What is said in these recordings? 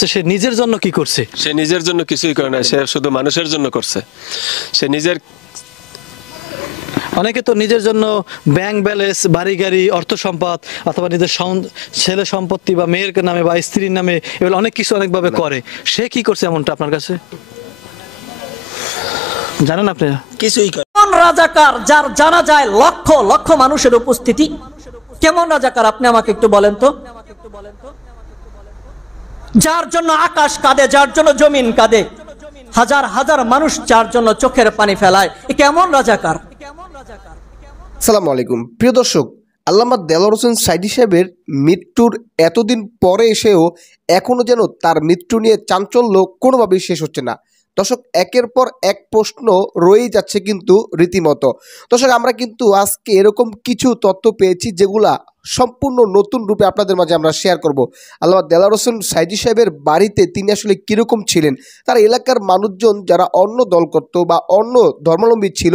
সে নিজের জন্য কি করছে? সে নিজের জন্য কিছুই করে না, সে শুধু মানুষের জন্য করছে। সে নিজের অনেকে তো নিজের জন্য ব্যাংক ব্যালেন্স, বাড়ি গাড়ি, অর্থ সম্পদ অথবা নিজের ছেলে সম্পত্তি বা মেয়ের নামে বা স্ত্রীর নামে এগুলো অনেক কিছু অনেকভাবে করে। সে কি করছে এমনটা আপনার কাছে জানেন? আপনি কিছুই করে। কোন রাজাকার যার জানা যায় লক্ষ লক্ষ মানুষের উপস্থিতি? কেমন রাজাকার আপনি আমাকে একটু বলেন তো। যার জন্য আকাশ কাঁদে, যার জন্য জমিন কাঁদে, হাজার হাজার মানুষ যার জন্য চোখের পানি ফেলায়, এ কেমন রাজাকার? আসসালামু আলাইকুম প্রিয় দর্শক, আল্লামা দেলোয়ার হোসেন সাঈদী সাহেবের মৃত্যুর এতদিন পরে এসেও এখনও যেন তার মৃত্যু নিয়ে চাঞ্চল্য কোনোভাবেই শেষ হচ্ছে না। দর্শক, একের পর এক প্রশ্ন রয়েই যাচ্ছে কিন্তু রীতিমতো। দর্শক, আমরা কিন্তু আজকে এরকম কিছু তথ্য পেয়েছি যেগুলা সম্পূর্ণ নতুন রূপে আপনাদের মাঝে আমরা শেয়ার করব। আল্লামা দেলোয়ার হোসেন সাঈদী সাহেবের বাড়িতে তিনি আসলে কীরকম ছিলেন, তার এলাকার মানুষজন যারা অন্য দল করত বা অন্য ধর্মাবলম্বী ছিল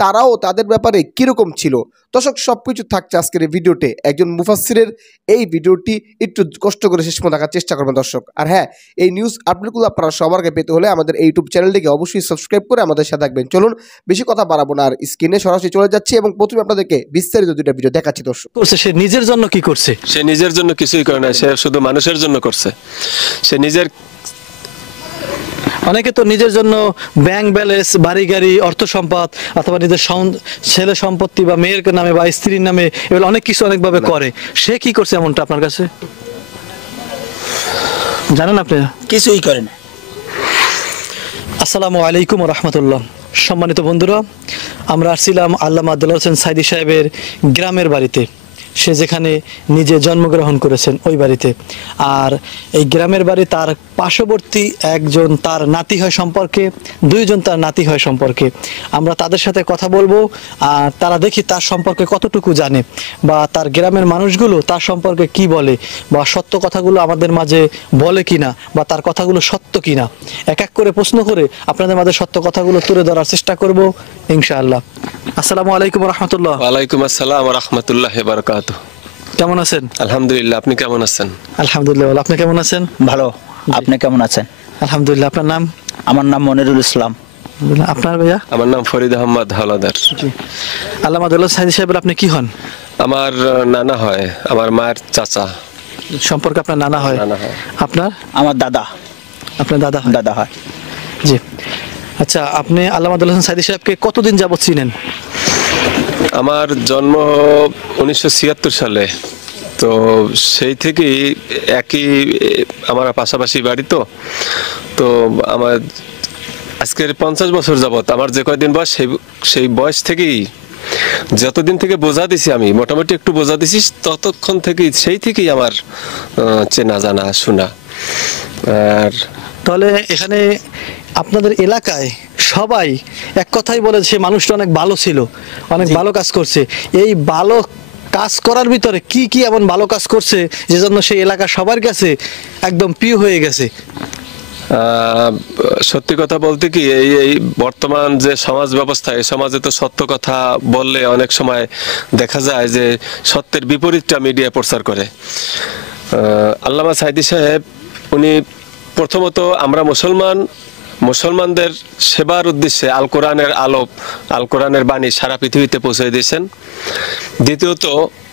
তারাও তাদের ব্যাপারে কীরকম ছিল। দর্শক, সব কিছু থাকছে আজকের এই ভিডিওতে। একজন মুফাসসিরের এই ভিডিওটি একটু কষ্ট করে শেষ পর্যন্ত দেখার চেষ্টা করবেন দর্শক। আর হ্যাঁ, এই নিউজ আপডেটগুলো আপনারা সবার আগে পেতে হলে আমাদের এই ইউটিউব চ্যানেলটিকে অবশ্যই সাবস্ক্রাইব করে আমাদের সাথে থাকবেন। চলুন বেশি কথা বাড়াবো না, আর স্ক্রিনে সরাসরি চলে যাচ্ছি এবং প্রথমে আপনাদেরকে বিস্তারিত দুইটা ভিডিও দেখাচ্ছি দর্শক। সে নিজের জন্য কি করছে? সে নিজের জন্য কিছুই করে না, সে শুধু মানুষের জন্য করছে। সে নিজের অনেকে তো নিজের জন্য ব্যাংক ব্যালেন্স, বাড়ি গাড়ি, অর্থ সম্পদ অথবা নিজের ছেলে সম্পত্তি বা মেয়ের নামে বা স্ত্রীর নামে এগুলো অনেক কিছু অনেকভাবে করে। সে কি করছে এমনটা আপনার কাছে জানেন? আপনি কিছুই করে না। আসসালামু আলাইকুম রহমতুল্লাহ। সম্মানিত বন্ধুরা, আমরা আসছিলাম আল্লামা দেলোয়ার হোসেন সাঈদী সাহেবের গ্রামের বাড়িতে, সে যেখানে নিজে জন্মগ্রহণ করেছেন ওই বাড়িতে। আর এই গ্রামের বাড়ি তার পার্শ্ববর্তী একজন তার নাতি হয় সম্পর্কে, দুইজন তার নাতি হয় সম্পর্কে। আমরা তাদের সাথে কথা বলবো আর তারা দেখি তার সম্পর্কে কতটুকু জানে বা তার গ্রামের মানুষগুলো তার সম্পর্কে কি বলে বা সত্য কথাগুলো আমাদের মাঝে বলে কিনা বা তার কথাগুলো সত্য কিনা, এক এক করে প্রশ্ন করে আপনাদের মাঝে সত্য কথাগুলো তুলে ধরার চেষ্টা করব ইনশাআল্লাহ। আসসালামু আলাইকুম রহমতুল্লাহ। ওয়ালাইকুম আসসালাম ওয়া রাহমাতুল্লাহি ওয়া বারাকাতুহু। কেমন আছেন? আলহামদুলিল্লাহ, আপনি কেমন আছেন? আলহামদুলিল্লাহ। আপনি কেমন আছেন? ভালো, আপনি কেমন আছেন? আলহামদুলিল্লাহ। আপনার নাম? আমার নাম মনিরুল ইসলাম। আপনার ভাইয়া? আমার নাম ফরিদ আহমদ হাওলাদার। জি। আল্লামা দেলোয়ার সাঈদী সাহেবের আপনি কি হন? আমার নানা হয়, আমার মায়ের চাচা সম্পর্কে আপনার নানা হয়? নানা হয়। আপনার? আমার দাদা। আপনার দাদা হয়? দাদা হয়। জি। আচ্ছা, আপনি আল্লামা দেলোয়ার হোসেন সাঈদী সাহেবকে কতদিন যাবত চিনেন? আমার জন্ম 1976 সালে, তো সেই থেকেই একই আমার পাশাপাশি বাড়ি। তো আমার আজকের 50 বছর যাবত আমার যে কয়দিন বয়স সেই বয়স থেকেই, যতদিন থেকে বোঝা দিছি আমি, মোটামুটি একটু বোঝা দিছি, ততক্ষণ থেকেই সেই থেকেই আমার চেনা জানা শোনা। আর তাহলে এখানে আপনাদের এলাকায় সবাই এক কথাই বলে সে মানুষটা অনেক ভালো ছিল, অনেক ভালো কাজ করছে। এই ভালো কাজ করার ভিতরে কি কি এমন ভালো কাজ করছে যে জন্য সেই এলাকা সবার কাছে একদম প্রিয় হয়ে গেছে? সত্যি কথা বলতে কি, এই বর্তমান যে সমাজ ব্যবস্থা, এই সমাজে তো সত্য কথা বললে অনেক সময় দেখা যায় যে সত্যের বিপরীতটা মিডিয়া প্রচার করে। আল্লামা সাঈদী সাহেব উনি প্রথমত আমরা মুসলমানদের সেবার উদ্দেশ্যে আল কোরআনের আলো, আল কোরআনের বাণী সারা পৃথিবীতে পৌঁছে দিয়েছেন। দ্বিতীয়ত,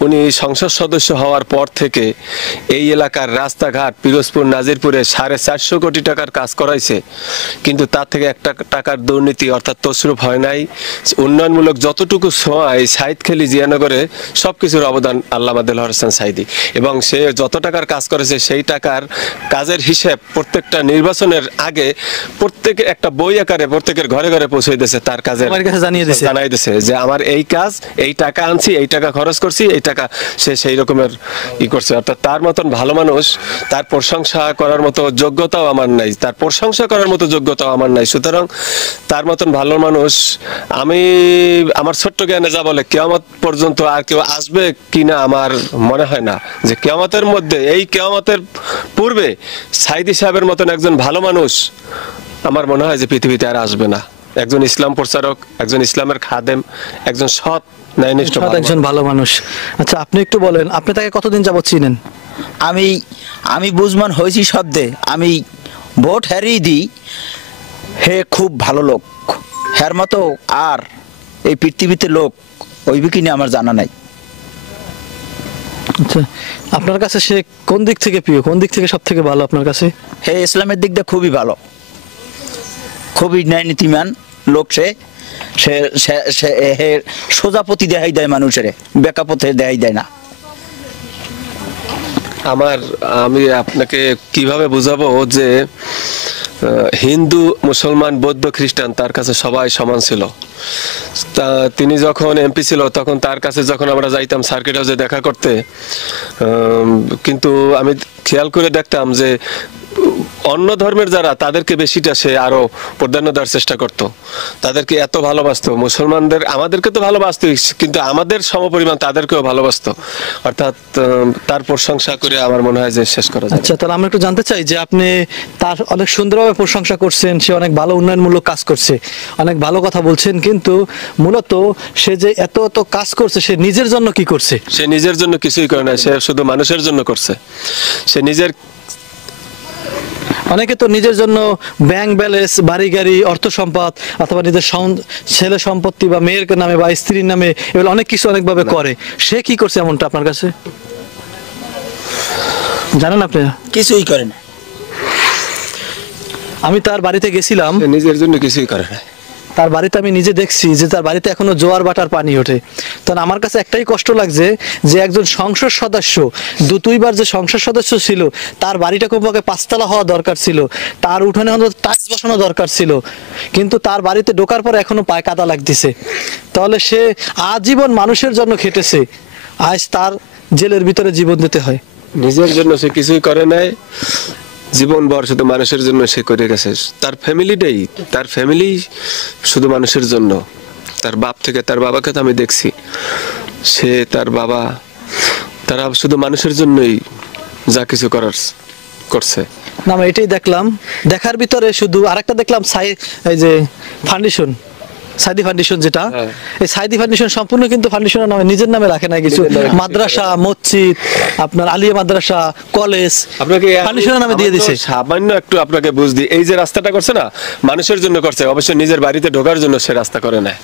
উনি সংসদ সদস্য হওয়ার পর থেকে এই এলাকার রাস্তাঘাট পিরোজপুর নাজিরপুরে 450 কোটি টাকার কাজ করাইছে, কিন্তু তার থেকে একটা টাকার দুর্নীতি অর্থাৎ তসরুপ হয় নাই। উন্নয়নমূলক যতটুকু ছোঁয়া এই সাঈদখালী জিয়ানগরে সব কিছুর অবদান আল্লামা দেলোয়ার হোসেন সাঈদী। এবং সে যত টাকার কাজ করেছে সেই টাকার কাজের হিসেব প্রত্যেকটা নির্বাচনের আগে প্রত্যেকের একটা বই আকারে প্রত্যেকের ঘরে ঘরে পৌঁছে দিয়েছে, তার কাজের জানাই দিয়েছে যে আমার এই কাজ, এই টাকা আনছি, এই টাকা খরচ করছি, এই টাকা সে সেই রকমের করছে। অর্থাৎ তার মতন ভালো মানুষ, তার প্রশংসা করার মতো যোগ্যতাও আমার নাই, তার প্রশংসা করার মতো যোগ্যতাও আমার নাই। সুতরাং তার মতন ভালো মানুষ আমি আমার ছোট্ট জ্ঞানে যা বলে কিয়ামত পর্যন্ত আর কেউ আসবে কিনা আমার মনে হয় না, যে কিয়ামতের মধ্যে, এই কিয়ামতের পূর্বে সাঈদী সাহেবের মতন একজন ভালো মানুষ আমার মনে হয় যে পৃথিবীতে আর আসবে না। একজন ইসলাম প্রচারক, একজন ইসলামের খাদেম, একজন সৎ ন্যায়নিষ্ঠ সৎ একজন ভালো মানুষ। আচ্ছা, আপনি একটু বলেন, আপনি তাকে কতদিন যাবত চিনেন? আমি বুঝমান হয়েছি শব্দে, আমি ভোট হারিয়ে দিই। হে খুব ভালো লোক, হের মতো আর এই পৃথিবীতে লোক ওইবি কিনা আমার জানা নাই। আচ্ছা, আপনার কাছে সে কোন দিক থেকে প্রিয়, কোন দিক থেকে সব থেকে ভালো আপনার কাছে? হে ইসলামের দিক দিয়ে খুবই ভালো, খুবই ন্যায় নীতিমান লোক। সে সোজাপতি দেখাই দেয় মানুষের, বেকা পথে দেখাই দেয় না। আমি আপনাকে কিভাবে বুঝাবো যে হিন্দু, মুসলমান, বৌদ্ধ, খ্রিস্টান তার কাছে সবাই সমান ছিল। তিনি যখন এমপি ছিল তখন তার কাছে যখন আমরা যাইতাম সার্কিট হাউসে দেখা করতে, কিন্তু আমি খেয়াল করে দেখতাম যে অন্য ধর্মের যারা তাদেরকে বেশিটা সে আরো প্রাধান্য দেওয়ার চেষ্টা করত, তাদেরকে এত ভালোবাসতো। মুসলমানদের আমাদেরকে তো ভালোবাসতো, কিন্তু আমাদের সমপরিমাণ তাদেরকেও ভালোবাসতো। অর্থাৎ তার প্রশংসা করে আমার মনে হয় যে শেষ করা যায়। আচ্ছা, তাহলে আমরা একটু জানতে চাই যে আপনি তার অনেক সুন্দরভাবে প্রশংসা করছেন, সে অনেক ভালো উন্নয়নমূলক কাজ করছে, অনেক ভালো কথা বলছেন, কিন্তু মূলত সে যে এত এত কাজ করছে সে নিজের জন্য কি করছে? সে নিজের জন্য কিছুই করে না, সে শুধু মানুষের জন্য করছে। সে নিজের, অনেকে তো নিজের জন্য ব্যাংক ব্যালেন্স, বাড়ি গাড়ি, অর্থ সম্পদ অথবা নিজের ছেলে সম্পত্তি বা মেয়ের নামে বা স্ত্রীর নামে এগুলো অনেক কিছু অনেকভাবে করে। সে কি করছে এমনটা আপনার কাছে জানেন? আপনি কিছুই করে না। আমি তার বাড়িতে গেছিলাম, সে নিজের জন্য কিছুই করে না। তার বাড়িতে আমি নিজে দেখছি যে তার বাড়িতে এখনো জোয়ার বাটার পানি ওঠে। তখন আমার কাছে একটাই কষ্ট লাগছে যে একজন সংসদ সদস্য, দুইবার যে সংসদ সদস্য ছিল, তার বাড়িটা কমপক্ষে 5 তলা হওয়া দরকার ছিল, তার উঠানে অন্তত টাইলস বসানো দরকার ছিল, কিন্তু তার বাড়িতে ঢোকার পর এখনো পায়ে কাদা লাগতেছে। তাহলে সে আজীবন মানুষের জন্য খেটেছে, আজ তার জেলের ভিতরে জীবন দিতে হয়। নিজের জন্য সে কিছুই করে নাই, জীবনভর শুধু মানুষের জন্য সে করে গেছে। তার ফ্যামিলি শুধু মানুষের জন্য। তার বাপ থেকে তার বাবাকে তো আমি দেখছি, সে তার বাবা তারা শুধু মানুষের জন্যই যা কিছু করছে। না, আমি এটাই দেখলাম, দেখার ভিতরে শুধু আরেকটা দেখলাম এই যে ফাউন্ডেশন, সাইদি ফাউন্ডেশন, যেটা এই সাইদি ফাউন্ডেশন সম্পূর্ণ কিন্তু ফাউন্ডেশনের নামে নিজের নামে রাখে না, কিছু মাদ্রাসা, মসজিদ, আপনার আলিয়া মাদ্রাসা, কলেজ আপনাকে ফাউন্ডেশনের নামে দিয়ে দিছে। সামান্য একটু আপনাকে বুঝ দিই, এই যে রাস্তাটা করছে না, মানুষের জন্য করছে, অবশ্যই নিজের বাড়িতে ঢোকার জন্য সে রাস্তা করে না।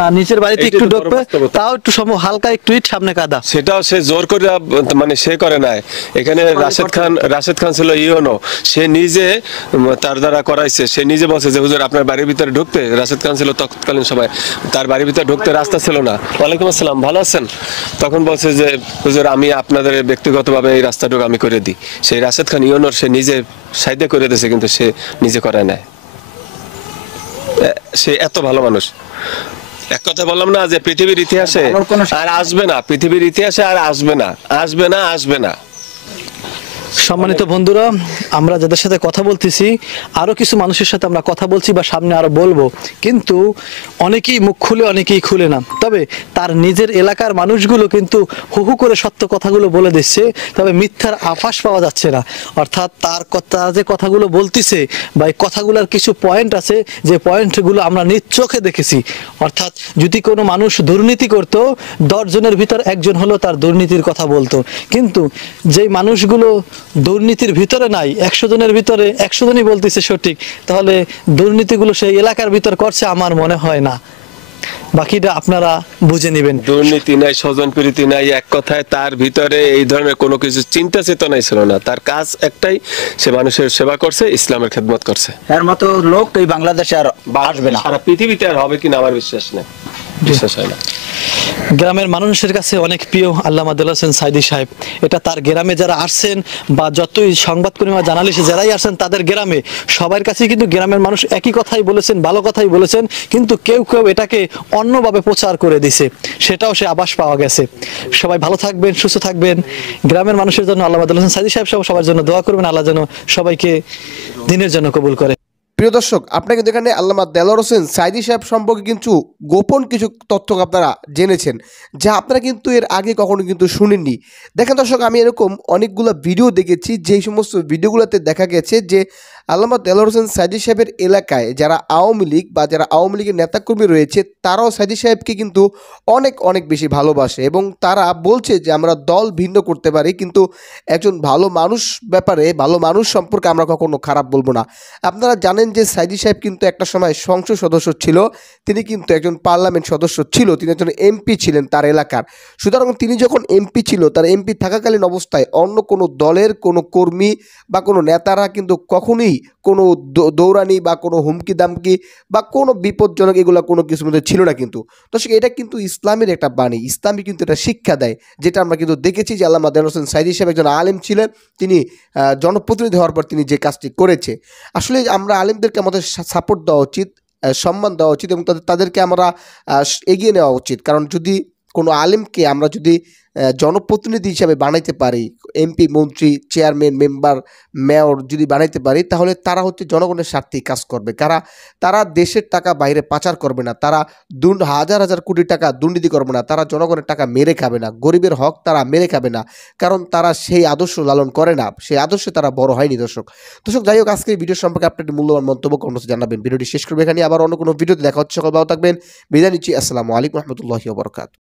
না, নিচের বাড়িতে একটু ঢুকবে, তাও একটু হালকা একটু ইট, সামনে কাদা, সেটাও সে জোর করে মানে সে করে নাই। এখানে রাশেদ খান ছিল ইউনো, সে নিজে তার দ্বারা করাইছে। সে নিজে বলছে যে হুজুর আপনার বাড়ির ভিতরে ঢুকতে, রাশেদ খান ছিল তৎকালীন সময়, তার বাড়ির ভিতরে ঢুকতে রাস্তা ছিল না। ওয়ালাইকুম আসসালাম, ভালো আছেন? তখন বলছে যে হুজুর আমি আপনাদের ব্যক্তিগতভাবে এই রাস্তাটুকু আমি করে দিই। সেই রাশেদ খান ইউনোর সে নিজে সাইডে করে দিয়েছে, কিন্তু সে নিজে করায় নাই। সে এত ভালো মানুষ। এক কথা বললাম না যে পৃথিবীর ইতিহাসে আর আসবে না, পৃথিবীর ইতিহাসে আর আসবে না। সম্মানিত বন্ধুরা, আমরা যাদের সাথে কথা বলতেছি, আরো কিছু মানুষের সাথে আমরা কথা বলছি বা সামনে আরো বলবো, কিন্তু অনেকেই মুখ খুলে, অনেকেই খুলে না। তবে তার নিজের এলাকার মানুষগুলো কিন্তু হু করে সত্য কথাগুলো বলে দিচ্ছে, তবে মিথ্যার আভাস পাওয়া যাচ্ছে না। অর্থাৎ তার কথা যে কথাগুলো বলতেছে বা এই কথাগুলোর কিছু পয়েন্ট আছে, যে পয়েন্টগুলো আমরা নিজ চোখে দেখেছি। অর্থাৎ যদি কোনো মানুষ দুর্নীতি করতো, 10 জনের ভিতর একজন হলো তার দুর্নীতির কথা বলতো, কিন্তু যেই মানুষগুলো দুর্নীতির ভিতরে নাই, 100 জনের ভিতরে 100 জনই বলতেছে সঠিক, তাহলে দুর্নীতিগুলো সেই এলাকার ভিতর করছে আমার মনে হয় না। বাকিটা আপনারা বুঝে নেবেন। দুর্নীতি নাই, স্বজনপ্রীতি নাই, এক কথায় তার ভিতরে এই ধরনের কোনো কিছু চিন্তা চেতনাই ছিল না। তার কাজ একটাই, সে মানুষের সেবা করছে, ইসলামের খেদমত করছে। এর মতো লোক এই বাংলাদেশে আর আসবে না, সারা পৃথিবীতে আর হবে কিনা আমার বিশ্বাস নেই, বিশ্বাস হয় না। গ্রামের মানুষের কাছে অনেক প্রিয় আল্লামা দেলোয়ার হোসেন সাইদী সাহেব। এটা তার গ্রামে যারা আসছেন বা যতই সংবাদকর্মীরা জানালিশে যারাই আসছেন, তাদের গ্রামে সবার কাছেই কিন্তু গ্রামের মানুষ একই কথাই বলেছেন, ভালো কথাই বলেছেন, কিন্তু কেউ এটাকে অন্যভাবে প্রচার করে দিছে, সেটাও সে আভাস পাওয়া গেছে। সবাই ভালো থাকবেন, সুস্থ থাকবেন। গ্রামের মানুষের জন্য আল্লামা দেলোয়ার হোসেন সাইদী সাহেব সবার জন্য দোয়া করবেন, আল্লাহ যেন সবাইকে দিনের জন্য কবুল করে। প্রিয় দর্শক, আপনাকে যেখানে আল্লামা দেলোয়ার হোসেন সাইদী সাহেব সম্পর্কে কিন্তু গোপন কিছু তথ্য আপনারা জেনেছেন, যা আপনারা কিন্তু এর আগে কখনো কিন্তু শুনেননি। দেখেন দর্শক, আমি এরকম অনেকগুলো ভিডিও দেখেছি, যেই সমস্ত ভিডিওগুলোতে দেখা গেছে যে আল্লামা দেলোয়ার হোসেন সাইদী সাহেবের এলাকায় যারা আওয়ামী লীগ বা যারা আওয়ামী লীগের নেতাকর্মী রয়েছে তারাও সাইদী সাহেবকে কিন্তু অনেক অনেক বেশি ভালোবাসে এবং তারা বলছে যে আমরা দল ভিন্ন করতে পারি কিন্তু একজন ভালো মানুষ ব্যাপারে ভালো মানুষ সম্পর্কে আমরা কখনো খারাপ বলবো না। আপনারা জানেন যে সাইদী সাহেব কিন্তু একটা সময় সংসদ সদস্য ছিল, তিনি কিন্তু একজন পার্লামেন্ট সদস্য ছিল, তিনি একজন এমপি ছিলেন তার এলাকার। সুতরাং তিনি যখন এমপি ছিল, তার এমপি থাকাকালীন অবস্থায় অন্য কোনো দলের কোনো কর্মী বা কোনো নেতারা কিন্তু কখনোই কোনো দৌড়ানি বা কোনো হুমকি দামকি বা কোনো বিপজ্জনক এগুলো কোনো কিছুর মধ্যে ছিল না। কিন্তু দর্শক, এটা কিন্তু ইসলামের একটা বাণী, ইসলামী কিন্তু এটা শিক্ষা দেয়, যেটা আমরা কিন্তু দেখেছি যে আল্লামা দেলোয়ার হোসেন সাইদী সাহেব একজন আলেম ছিলেন, তিনি জনপ্রতিনিধি হওয়ার পর তিনি যে কাজটি করেছে। আসলে আমরা আলেমদেরকে আমাদের সাপোর্ট দেওয়া উচিত, সম্মান দেওয়া উচিত এবং তাদেরকে আমরা এগিয়ে নেওয়া উচিত। কারণ যদি কোনো আলেমকে আমরা যদি জনপ্রতিনিধি হিসাবে বানাইতে পারি, এমপি, মন্ত্রী, চেয়ারম্যান, মেম্বার, মেয়র যদি বানাইতে পারি, তাহলে তারা হচ্ছে জনগণের স্বার্থেই কাজ করবে। তারা দেশের টাকা বাইরে পাচার করবে না, তারা হাজার হাজার কোটি টাকা দুর্নীতি করবে না, তারা জনগণের টাকা মেরে খাবে না, গরিবের হক তারা মেরে খাবে না, কারণ তারা সেই আদর্শ লালন করে না, সেই আদর্শে তারা বড় হয়নি। দর্শক, যাই হোক, আজকে এই ভিডিও সম্পর্কে আপনার মূল্যবান মন্তব্য কমেন্টে জানাবেন। ভিডিওটি শেষ করবে এখানে, আবার অন্য কোনো ভিডিওতে দেখা হচ্ছে। সকল ভালো থাকবেন, বিদায় নিচ্ছি। আসসালামু আলাইকুম রহমতুল্লাহি ওয়া বারাকাতুহু।